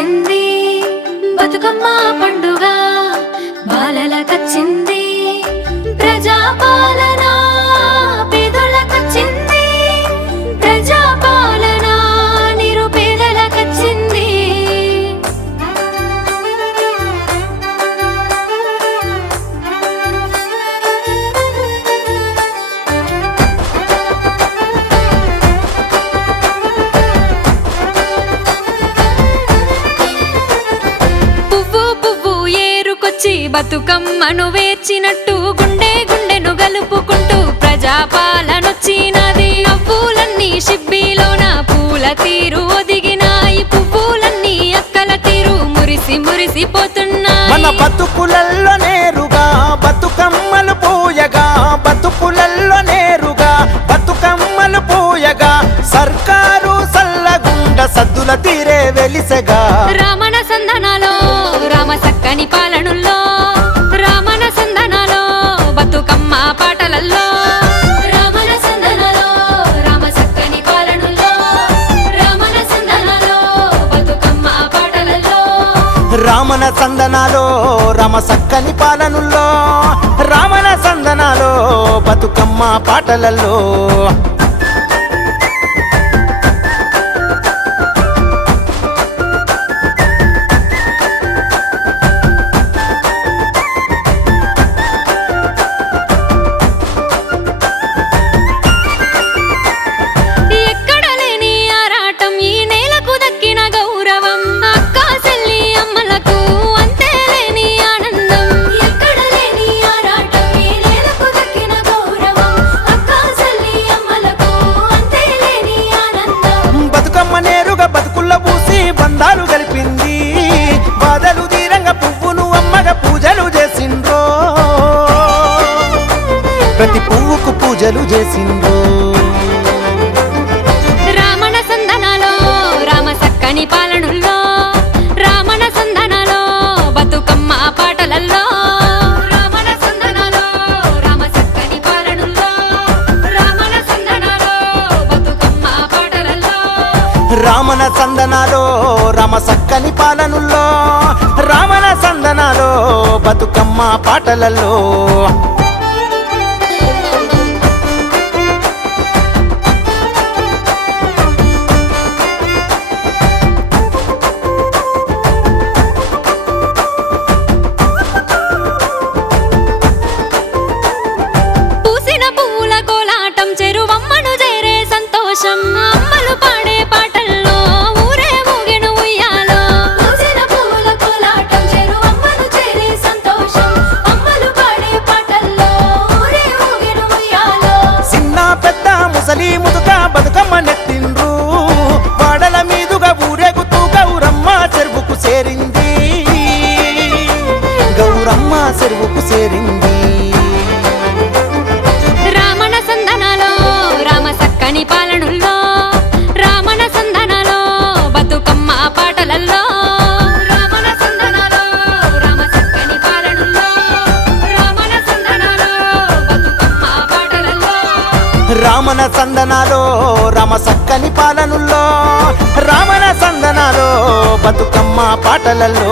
వచ్చింది బతుకమ్మ పండుగ బాలలకొచ్చింది ప్రజాపాలన పేదలకొచ్చింది ప్రజాపాలన నిరుపేదలకొచ్చింది బతుకమ్మను వేర్చినట్టు గుండె గుండెను గలుపుకుంటూ ప్రజాపాలనొచ్చినది పువ్వులన్నీ షిబ్బీలోన పూల తీరు ఒదిగినాయి పువ్వులన్నీ అక్కల తీరు మురిసి మురిసిపోతున్నాయి మన బతుకులల్లో నేరుగా బతుకమ్మలు పూయగా బతుకులల్లో నేరుగా బతుకమ్మలు పూయగా సర్కారు సల్లగుండ సద్దుల తీరే వెలిసెగా రామణ సందనాలో రామ సక్కని పాలనుల్లో రామణ సందనాలో బతుకమ్మ పాటలల్లో రామణ సందనాలో రామ సక్కని పాలనుల్లో రామణ సందనాలో బతుకమ్మ పాటలల్లో రామణ సందనాలో రామ సక్కని పాలనుల్లో రామణ సందనాలో బతుకమ్మ పాటలలో బతుకుల్ల పూసి బంధాలు గలిపింది బాధలు తీరంగా పువ్వును అమ్మగా పూజలు చేసిండ్రో ప్రతి పువ్వుకు పూజలు చేసిండ్రో రామణ సందనాలో రామ సక్కని పాలనుల్లో రామణ సందనాలో బతుకమ్మ పాటలల్లో రామణ సందనాలో రామ సక్కని పాలనుల్లో రామణ సందనాలో బతుకమ్మ పాటలల్లో రామణ సందనాలో రామ సక్కని పాలనుల్లో రామణ సందనాలో బతుకమ్మ పాటలలో పూసిన పువ్వుల కోలాటం చెరువమ్మను చేరే సంతోషం అమ్మలు పాడే పాటల్లో ఊరే ఊగెను ఉయ్యాలో పూసిన పువ్వుల కోలాటం చెరువమ్మను చేరే సంతోషం అమ్మలు పాడే పాటల్లో ఊరే ఊగెను ఉయ్యాలో చిన్న పెద్ద ముసలి ముదుక బతుకమ్మ నెత్తిండ్రు వాడల మీదుగా ఊరేగుతూ గౌరమ్మ చెరువుకు చేరింది గౌరమ్మ చెరువుకు చేరింది రామణ సందనాలో రామ సక్కని పాలనుల్లో రామణ సందనాలో బతుకమ్మ పాటలల్లో రామణ సందనాలో రామ సక్కని పాలనుల్లో రామణ సందనాలో బతుకమ్మ పాటలల్లో రామణ సందనాలో రామ సక్కని పాలనుల్లో రామణ సందనాలో బతుకమ్మ పాటలలో